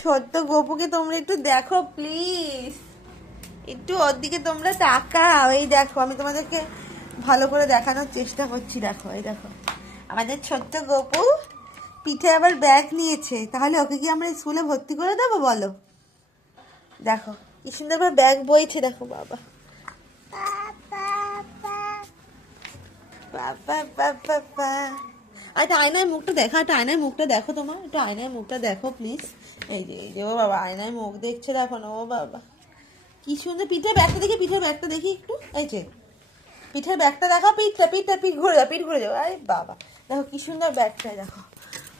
ছোট্ট গপুকে তোমরা একটু দেখো প্লিজ, একটু ওর দিকে তোমরা তাকাও। এই দেখো, আমি তোমাদেরকে ভালো করে দেখানোর চেষ্টা করছি। দেখো, এই দেখো আমাদের ছোট্ট গপু পিঠে আবার ব্যাগ নিয়েছে। তাহলে ওকে কি আমরা স্কুলে ভর্তি করে দেবো বলো? দেখো কি সুন্দর ব্যাগ বইছে, দেখো বাবা বাবা বাবা বা। একটা আয়নায় মুখটা দেখো, একটা আয়নায় মুখটা দেখো, তোমার একটু আয়নায় মুখটা দেখো প্লিজ। এই যে ও বাবা আয়নায় মুখ দেখছে, দেখো না ও বাবা কি সুন্দর। পিঠের ব্যাগটা দেখি, পিঠের ব্যাগটা দেখি একটু। এই যে পিঠের ব্যাগটা দেখো, পিঠ ঘুরে যাও, পিঠ ঘুরে যাও। আরে বাবা দেখো কি সুন্দর ব্যাগটা, দেখো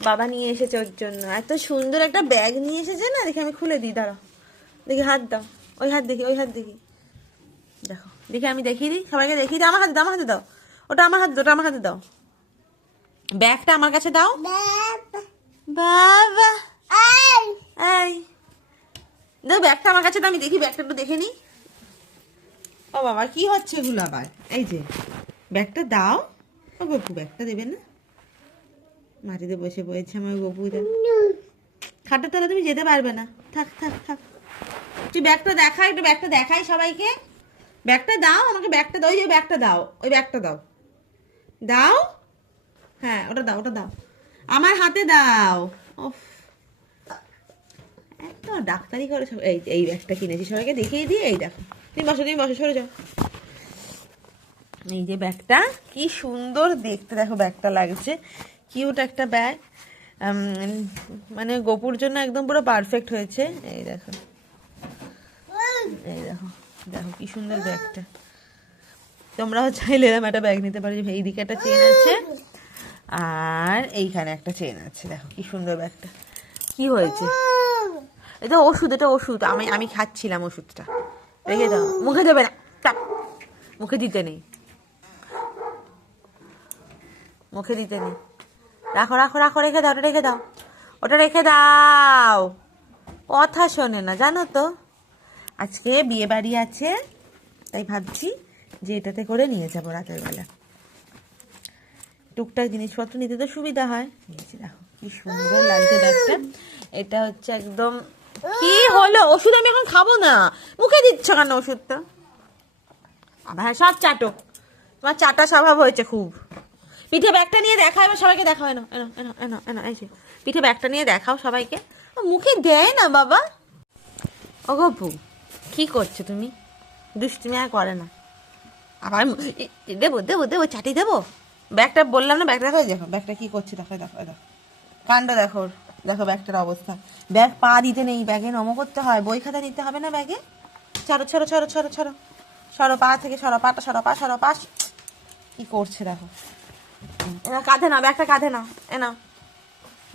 বাবা নিয়ে এসেছে ওর জন্য। এত সুন্দর একটা ব্যাগ নিয়ে এসেছে না, দেখি আমি খুলে দিই, দাঁড়াও দেখি, হাত দাও, ওই হাত দেখি, ওই হাত দেখি, দেখো দেখি আমি দেখিয়ে দিই, সবাইকে দেখিয়ে দিই। আমার হাতে দাও, আমার হাতে দাও, ওটা আমার হাতে, ওটা আমার হাতে দাও। ব্যাগটা আমার কাছে দাও বাবা। এই দাও ব্যাগটা আমার কাছে দাও, আমি দেখি ব্যাগটা একটু দেখে নিই। ও বাবা কি হচ্ছে এগুলো আবার? এই যে ব্যাগটা দাও। ও গপু ব্যাগটা দেবে না? মাটিতে বসে পড়েছে আমার গপুটা। খাটের তলা তুমি যেতে পারবে না, থাক থাক থাক। তুই ব্যাগটা দেখা, একটু ব্যাগটা দেখাই সবাইকে। ব্যাগটা দাও আমাকে, ব্যাগটা দাও, ওই যে ব্যাগটা দাও, ওই ব্যাগটা দাও, দাও। হ্যাঁ ওটা দাও, ওটা দাও, আমার হাতে দাও। ওফ এত ডাক্তারি করে সব। এই ব্যাগটা কিনেছি, সবাইকে দেখিয়ে দিয়ে। এই দেখো, তুমি বসো, তুমি বসো, সরে যাও। এই যে ব্যাগটা কি সুন্দর দেখতে, দেখো ব্যাগটা লাগছে, কিউট একটা ব্যাগ। মানে গপুর জন্য একদম পুরো পারফেক্ট হয়েছে। এই দেখো, এই দেখো, দেখো কি সুন্দর ব্যাগটা। তোমরাও চাইলে এরকম একটা ব্যাগ নিতে পারো। এইদিকে একটা চেন আছে আর এইখানে একটা চেন আছে। দেখো কি সুন্দর ব্যাগটা। কি হয়েছে? এটা ওষুধ, এটা ওষুধ। আমি খাচ্ছিলাম ওষুধটা। রেখে দাও, মুখে দেবে না, চাপ, মুখে দিতে নেই, মুখে দিতে নেই। রাখো রাখো রাখো, রেখে দাও, ওটা রেখে দাও, ওটা রেখে দাও। কথা শোনে না জানো তো। আজকে বিয়ে বাড়ি আছে, তাই ভাবছি যে এটাতে করে নিয়ে যাবো রাতের বেলা। টুকটাক জিনিসপত্র নিতে তো সুবিধা হয়। নিয়েছি, দেখো কি সুন্দর লাগছে ব্যাগটা। এটা হচ্ছে একদম। কি হলো? ওষুধ আমি এখন খাবো না। মুখে দিচ্ছ কেন ওষুধটা? আবার সব চাটো, তোমার চাটা স্বভাব হয়েছে খুব। পিঠে ব্যাগটা নিয়ে দেখাও এবার সবাইকে, দেখাও। এনো এনো এনো এনো এনো, এই যে পিঠে ব্যাগটা নিয়ে দেখাও সবাইকে। মুখে দেয় না বাবা। ও গপু কি করছো তুমি? দুষ্টুমি আর করে না। আবার দেবো দেবো দেবো, চাটি দেবো। ব্যাগটা বললাম না, ব্যাগটা দেখো, দেখো ব্যাগটা কি করছে, দেখো দেখো দেখো কাণ্ড দেখো, দেখো ব্যাগটার অবস্থা। ব্যাগ পা দিতে নেই, ব্যাগে নমো করতে হয়, বই খাতা নিতে হবে না ব্যাগে। ছাড়ো ছাড়ো ছাড়ো ছাড়ো ছাড়ো, সরো পা থেকে, সরো পাটা, সরো পা, সরো পা। কি করছে দেখো। এনা কাঁধে নাও, ব্যাগটা কাঁধে নাও, এনাও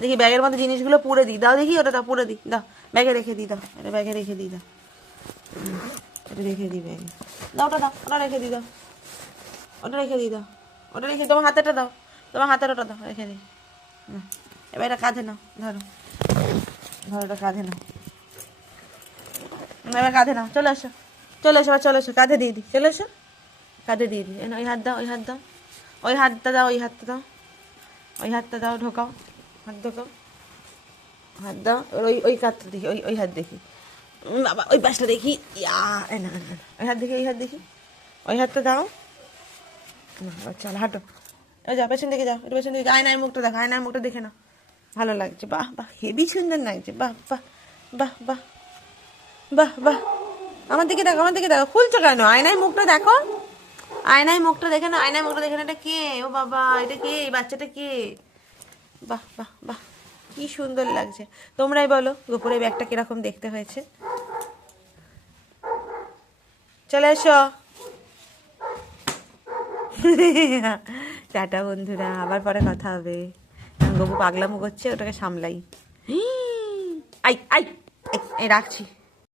দেখি ব্যাগের মধ্যে জিনিসগুলো পুড়ে দিই, দাও দেখি, ওটা দাও, পুড়ে দিই, দাও ব্যাগে রেখে দিই, দাও এটা ব্যাগে রেখে দিই, দাও এটা রেখে দিই ব্যাগে, দাও ওটা দাও, ওটা রেখে দিই, দাও ওটা রেখে দিই, দাও ওটা রেখে, তোমার হাতেটা দাও, তোমার হাতের ওটা দাও, রেখে দিই। এবার এটা কাঁধে নাও, ধরো ধরো, ওটা কাঁধে নাও, এবার কাঁধে নাও, চলে এসো, চলে এসো, চলে এসো, কাঁধে দিয়ে দিই, চলে এসো, কাঁধে দিয়ে দিই। ওই হাত দাও, ওই হাত দাও, ওই হাতটা দাও, ওই হাতটা দাও, ওই হাতটা দাও, ঢোকাও, হাত ঢোকাও, হাত দাও। ওই ওই কাতটা দেখি, ওই ওই হাত দেখি, বাবা ওই পাশটা দেখি, ইয়া না না, ওই হাত দেখি, ওই হাত দেখি, ওই হাতটা দাও না। চল হাঁটো, ওই যাও পেছন দিকে, যাও একটু পেছন দিকে, আয়নার মুখটা দেখো, আয়নার মুখটা দেখে নাও, ভালো লাগছে। বাহ বাহ, হেভি সুন্দর লাগছে, বাহ বাহ বাহ বাহ বাহ বাহ। আমার দিকে দেখো, আমার দিকে দেখো, খুলছো কেন? আয়নায় মুখটা দেখো, আয়নায় মুখটা দেখে না, আয়নায় মুখটা দেখে না। এটা কে? ও বাবা, এটা কে? এই বাচ্চাটা কে? বাহ বাহ বাহ, কি সুন্দর লাগছে। তোমরাই বলো গোপুরের ব্যাগটা কিরকম দেখতে হয়েছে। চলে এসো। টাটা বন্ধুরা, আবার পরে কথা হবে। গপু পাগলামো করছে, ওটাকে সামলাই। আই আই, এই রাখছি।